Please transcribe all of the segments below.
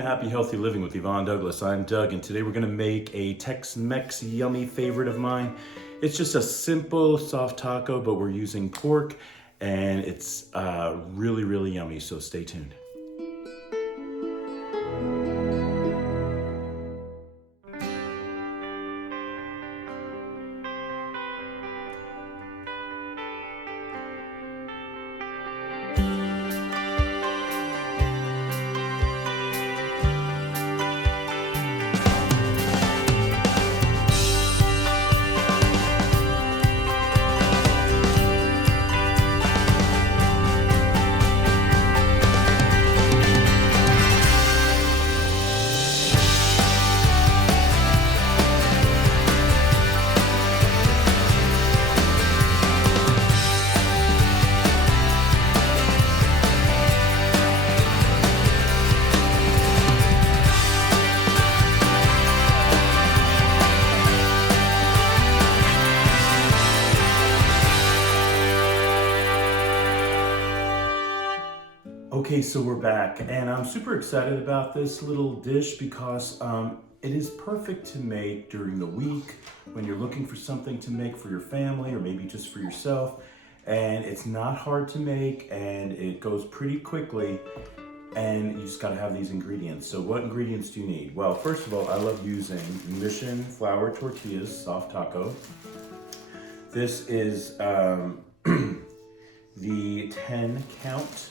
to Happy Healthy Living with Yvonne Douglas. I'm Doug, and today we're going to make a Tex-Mex yummy favorite of mine. It's just a simple soft taco, but we're using pork, and it's really, really yummy, so stay tuned. Okay, so we're back, and I'm super excited about this little dish because it is perfect to make during the week when you're looking for something to make for your family or maybe just for yourself. And it's not hard to make, and it goes pretty quickly, and you just gotta have these ingredients. So what ingredients do you need? Well, first of all, I love using Mission flour tortillas, soft taco. This is the 10 count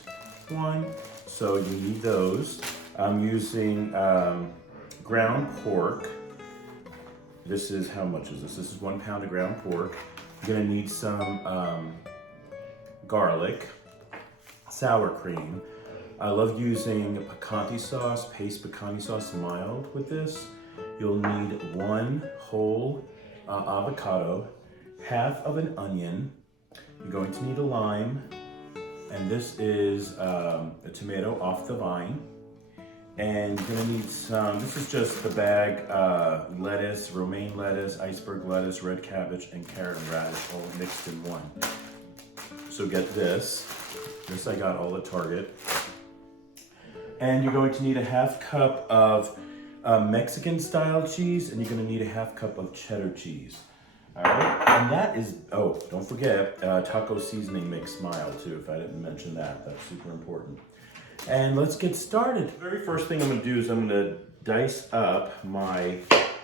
one, so you need those. I'm using ground pork. This is, how much is this? This is 1 pound of ground pork. You're gonna need some garlic, sour cream. I love using picante sauce, paste picante sauce mild with this. You'll need 1 whole avocado, half of an onion. You're going to need a lime, and this is a tomato off the vine. And you're gonna need some, this is just the bag, lettuce, romaine lettuce, iceberg lettuce, red cabbage, and carrot and radish all mixed in one. So get this. This I got all at Target. And you're going to need a half cup of Mexican style cheese, and you're gonna need a half cup of cheddar cheese. All right, and that is, oh, don't forget, taco seasoning mix mild too, if I didn't mention that. That's super important. And let's get started. The very first thing I'm gonna do is I'm gonna dice up my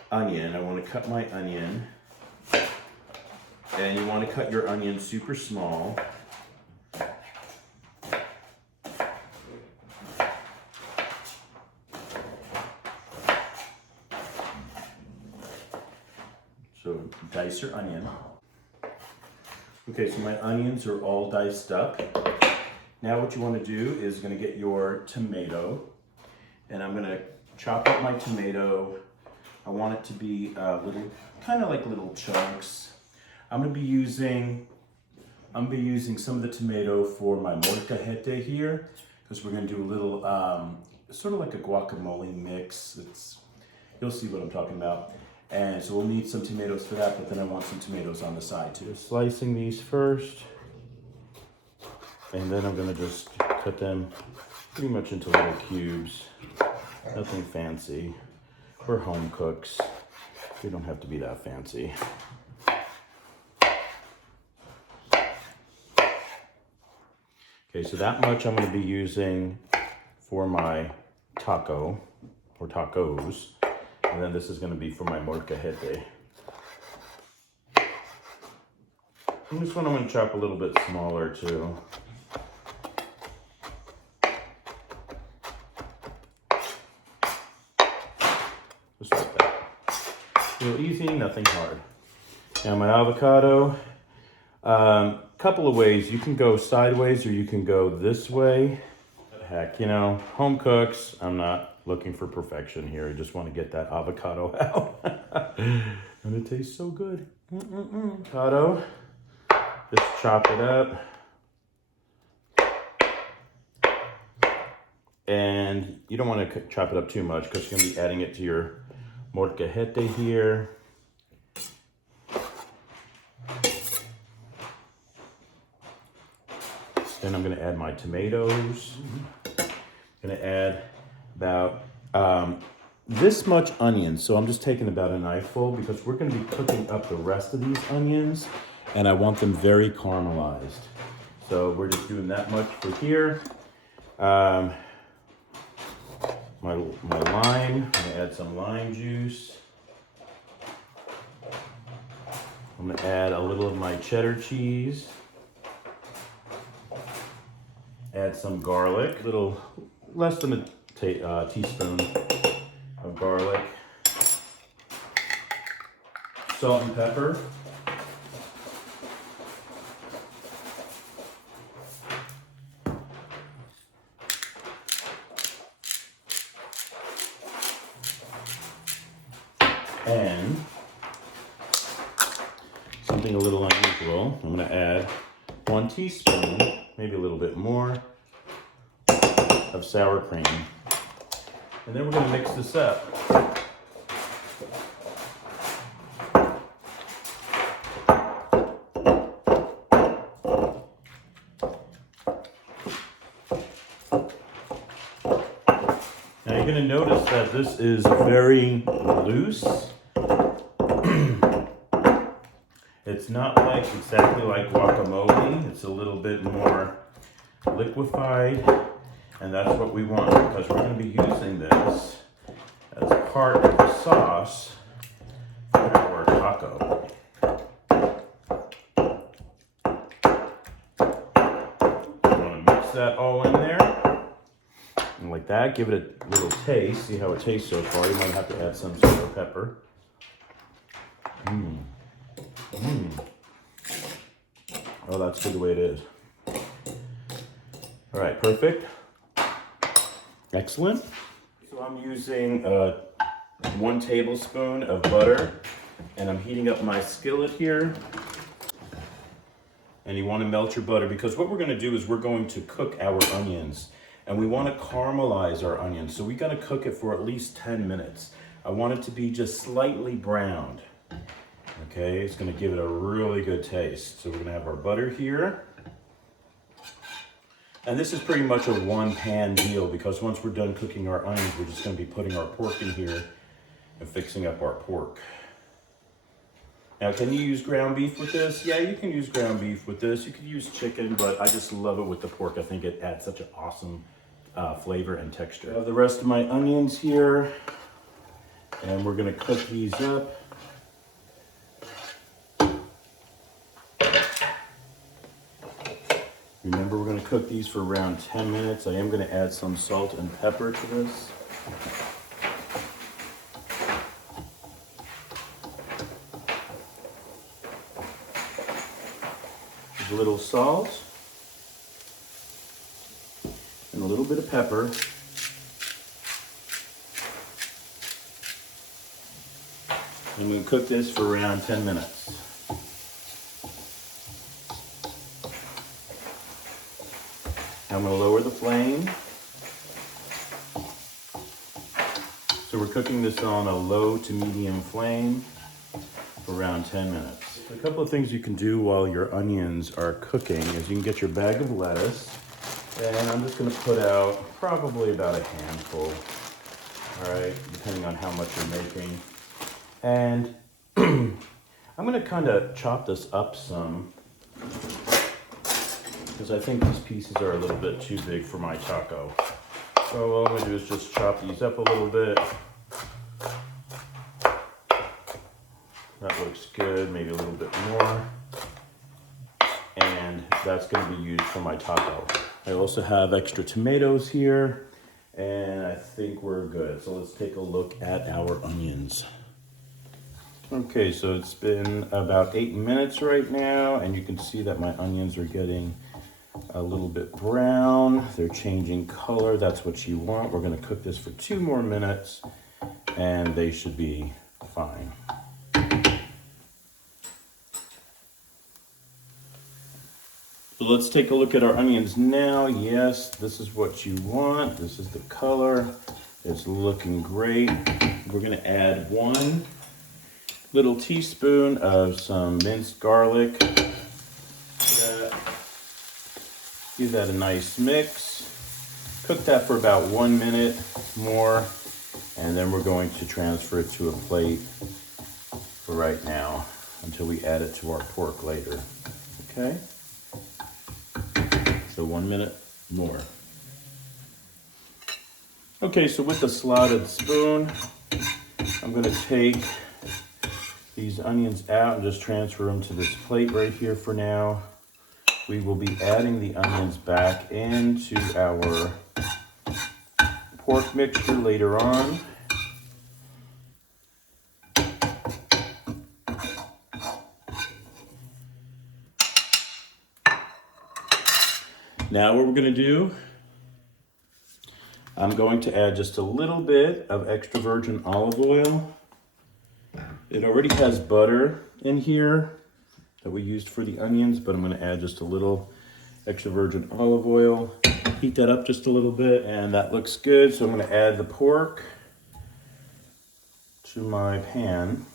onion. I wanna cut my onion. And you wanna cut your onion super small. So dice your onion. Okay, so my onions are all diced up. Now what you want to do is going to get your tomato, and I'm going to chop up my tomato. I want it to be little, kind of like little chunks. I'm going to be using some of the tomato for my molcajete here, because we're going to do a little, sort of like a guacamole mix. You'll see what I'm talking about. And so we'll need some tomatoes for that, but then I want some tomatoes on the side too. Slicing these first, and then I'm gonna just cut them pretty much into little cubes. Nothing fancy. We're home cooks. We don't have to be that fancy. Okay, so that much I'm gonna be using for my taco, or tacos. And then this is going to be for my molcajete. And this one I'm going to chop a little bit smaller too. Just like that. Real easy, nothing hard. Now my avocado, couple of ways. You can go sideways or you can go this way. Heck, you know, home cooks, I'm not looking for perfection here. I just want to get that avocado out. And it tastes so good. Avocado, just chop it up. And you don't want to chop it up too much because you're going to be adding it to your molcajete here. Then I'm going to add my tomatoes. I'm going to add about this much onion. So I'm just taking about a knifeful because we're going to be cooking up the rest of these onions, and I want them very caramelized. So we're just doing that much for here. My lime, I'm gonna add some lime juice. I'm gonna add a little of my cheddar cheese. Add some garlic, a little less than a teaspoon of garlic. Salt and pepper. And something a little unusual, I'm going to add 1 teaspoon, maybe a little bit more, of sour cream. And then we're going to mix this up. Now you're going to notice that this is very loose. It's not like exactly like guacamole. It's a little bit more liquefied, and that's what we want because we're going to be using this as part of the sauce for our taco. You want to mix that all in there, and like that, give it a little taste. See how it tastes so far. You might have to add some sort of pepper. Oh, that's good the way it is. All right, perfect. Excellent. So I'm using 1 tablespoon of butter, and I'm heating up my skillet here. And you want to melt your butter because what we're going to do is we're going to cook our onions, and we want to caramelize our onions. So we got to cook it for at least 10 minutes. I want it to be just slightly browned. Okay, it's going to give it a really good taste. So we're going to have our butter here. And this is pretty much a one-pan deal because once we're done cooking our onions, we're just going to be putting our pork in here and fixing up our pork. Now, can you use ground beef with this? Yeah, you can use ground beef with this. You could use chicken, but I just love it with the pork. I think it adds such an awesome flavor and texture. I have the rest of my onions here, and we're going to cook these up. Remember, we're going to cook these for around 10 minutes. I am going to add some salt and pepper to this. There's a little salt and a little bit of pepper. I'm going to cook this for around 10 minutes. I'm going to lower the flame. So we're cooking this on a low to medium flame for around 10 minutes. A couple of things you can do while your onions are cooking is you can get your bag of lettuce, and I'm just going to put out probably about a handful, all right, depending on how much you're making. And I'm going to kind of chop this up some, because I think these pieces are a little bit too big for my taco. So all I'm going to do is just chop these up a little bit. That looks good, maybe a little bit more. And that's going to be used for my taco. I also have extra tomatoes here, and I think we're good. So let's take a look at our onions. Okay, so it's been about 8 minutes right now, and you can see that my onions are getting a little bit brown. They're changing color. That's what you want. We're going to cook this for 2 more minutes, and they should be fine. So let's take a look at our onions now. Yes, this is what you want. This is the color. It's looking great. We're going to add 1 little teaspoon of some minced garlic. Give that a nice mix. Cook that for about 1 minute more, And then we're going to transfer it to a plate for right now until we add it to our pork later. Okay? So 1 minute more. Okay, so with the slotted spoon, I'm gonna take these onions out and just transfer them to this plate right here for now. We will be adding the onions back into our pork mixture later on. Now what we're gonna do, I'm going to add just a little bit of extra virgin olive oil. It already has butter in here that we used for the onions, but I'm gonna add just a little extra virgin olive oil. Heat that up just a little bit, and that looks good. So I'm gonna add the pork to my pan.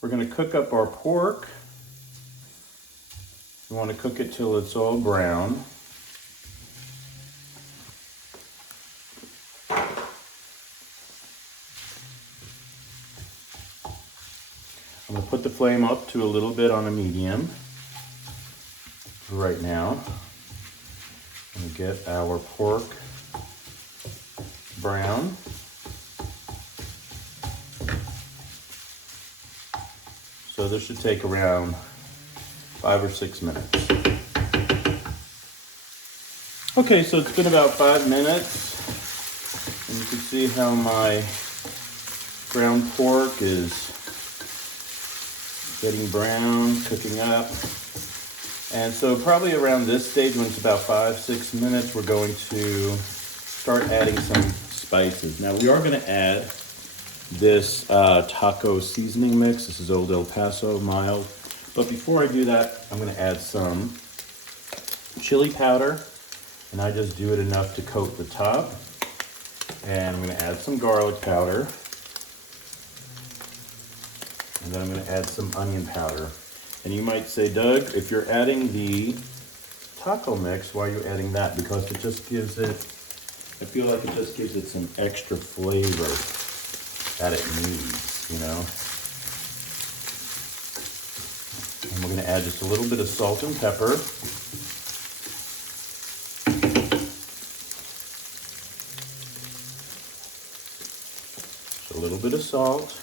We're gonna cook up our pork. We wanna cook it till it's all brown. I'm gonna put the flame up to a little bit on a medium for right now. I'm gonna get our pork brown. So this should take around 5 or 6 minutes. Okay, so it's been about 5 minutes. And you can see how my ground pork is getting brown, cooking up. And so probably around this stage, when it's about 5-6 minutes, we're going to start adding some spices. Now we are gonna add this taco seasoning mix. This is Old El Paso mild. But before I do that, I'm gonna add some chili powder, and I just do it enough to coat the top. And I'm gonna add some garlic powder. And then I'm gonna add some onion powder. And you might say, Doug, if you're adding the taco mix, why are you adding that? Because it just gives it, I feel like it just gives it some extra flavor that it needs, you know? And we're gonna add just a little bit of salt and pepper. Just a little bit of salt.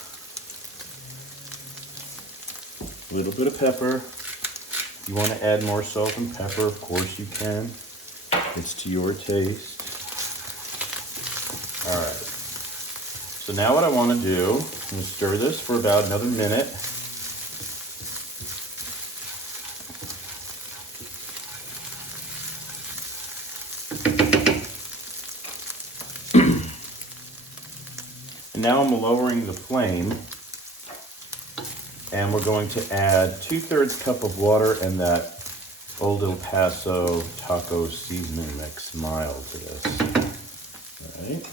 A little bit of pepper. If you want to add more salt and pepper, of course you can. It's to your taste. All right. So now what I want to do, I'm going to stir this for about another minute. And now I'm lowering the flame. And we're going to add 2/3 cup of water and that Old El Paso taco seasoning mix mild to this. All right.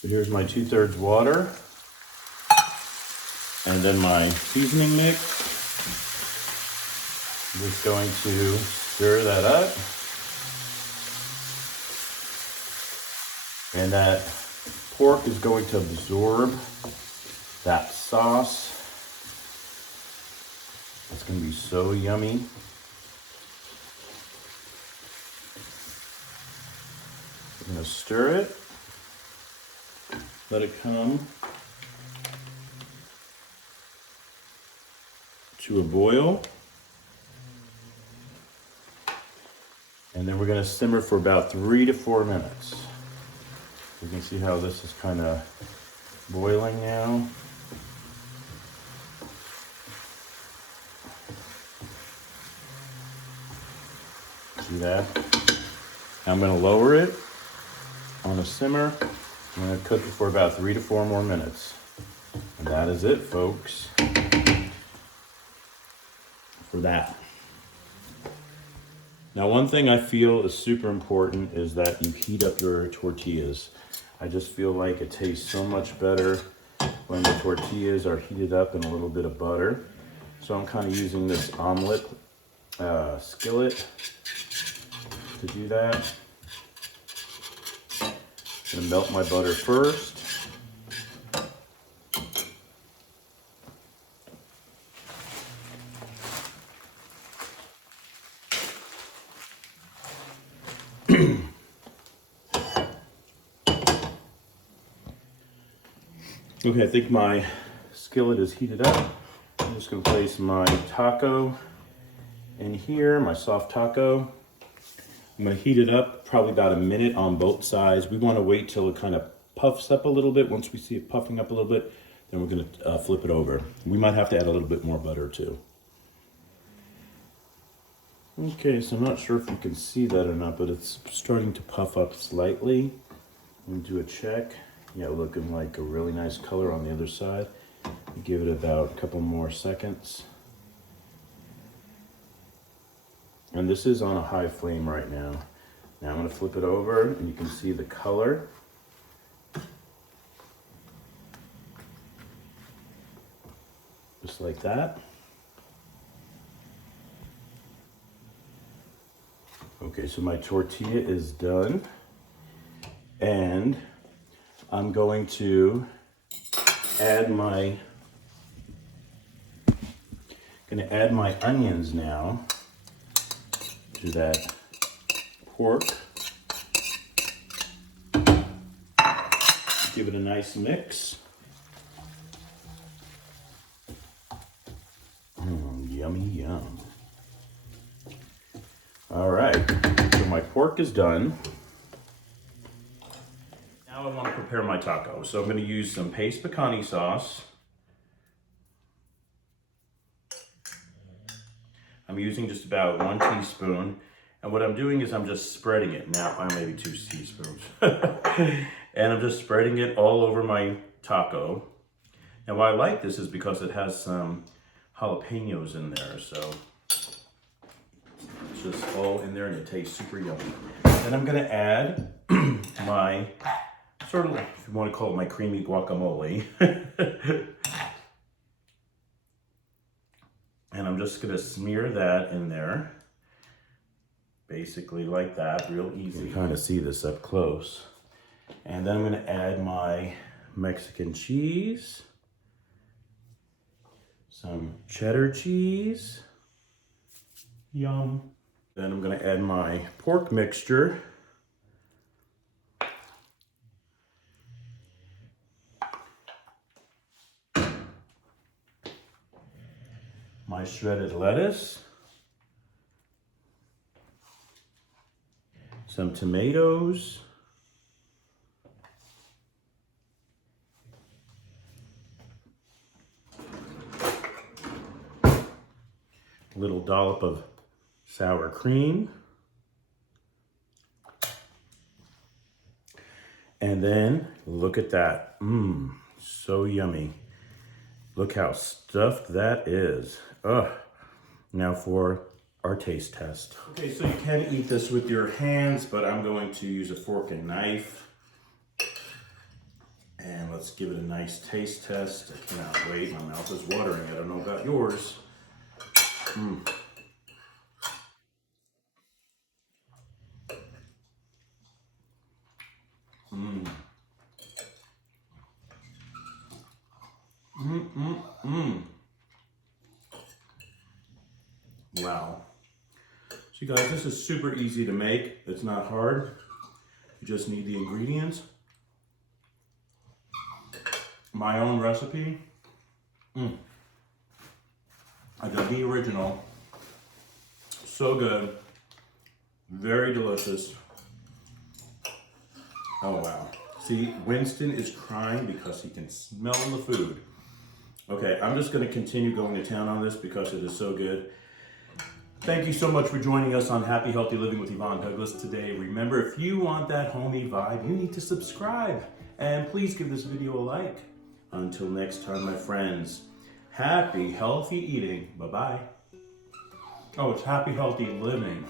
So here's my 2/3 water. And then my seasoning mix. I'm just going to stir that up. And that pork is going to absorb that sauce. It's going to be so yummy. I'm going to stir it. Let it come to a boil. And then we're going to simmer for about 3 to 4 minutes. You can see how this is kind of boiling now. See that? Now I'm going to lower it on a simmer. I'm going to cook it for about 3 to 4 more minutes. And that is it, folks, for that. Now, one thing I feel is super important is that you heat up your tortillas. I just feel like it tastes so much better when the tortillas are heated up in a little bit of butter. So I'm kind of using this omelet skillet to do that. I'm gonna melt my butter first. Okay, I think my skillet is heated up. I'm just gonna place my taco in here, my soft taco. I'm gonna heat it up probably about a minute on both sides. We wanna wait till it kind of puffs up a little bit. Once we see it puffing up a little bit, then we're gonna flip it over. We might have to add a little bit more butter too. Okay, so I'm not sure if you can see that or not, but it's starting to puff up slightly. I'm gonna do a check. Yeah, looking like a really nice color on the other side. Give it about a couple more seconds. And this is on a high flame right now. Now I'm gonna flip it over and you can see the color. Just like that. Okay, so my tortilla is done. And I'm going to add my onions now to that pork. Give it a nice mix. Yummy yum. All right, so my pork is done. Now I want to prepare my taco. So I'm going to use some paste picante sauce. I'm using just about 1 teaspoon. And what I'm doing is I'm just spreading it. Now, maybe 2 teaspoons. And I'm just spreading it all over my taco. And why I like this is because it has some jalapenos in there. So it's just all in there and it tastes super yummy. Then I'm going to add my sort of, if you want to call it, my creamy guacamole. And I'm just gonna smear that in there. Basically like that, real easy. You can kind of see this up close. And then I'm gonna add my Mexican cheese, some cheddar cheese, yum. Then I'm gonna add my pork mixture. My shredded lettuce, some tomatoes, a little dollop of sour cream, and then look at that, so yummy. Look how stuffed that is. Ugh. Now for our taste test. Okay, so you can eat this with your hands, but I'm going to use a fork and knife. And let's give it a nice taste test. I cannot wait. My mouth is watering. I don't know about yours. Wow. So guys, this is super easy to make. It's not hard. You just need the ingredients. My own recipe. I did the original. So good. Very delicious. Oh wow. See, Winston is crying because he can smell the food. Okay, I'm just gonna continue going to town on this because it is so good. Thank you so much for joining us on Happy Healthy Living with Yvonne Douglas today. Remember, if you want that homey vibe, you need to subscribe. And please give this video a like. Until next time, my friends, happy healthy eating. Bye-bye. Oh, it's happy healthy living.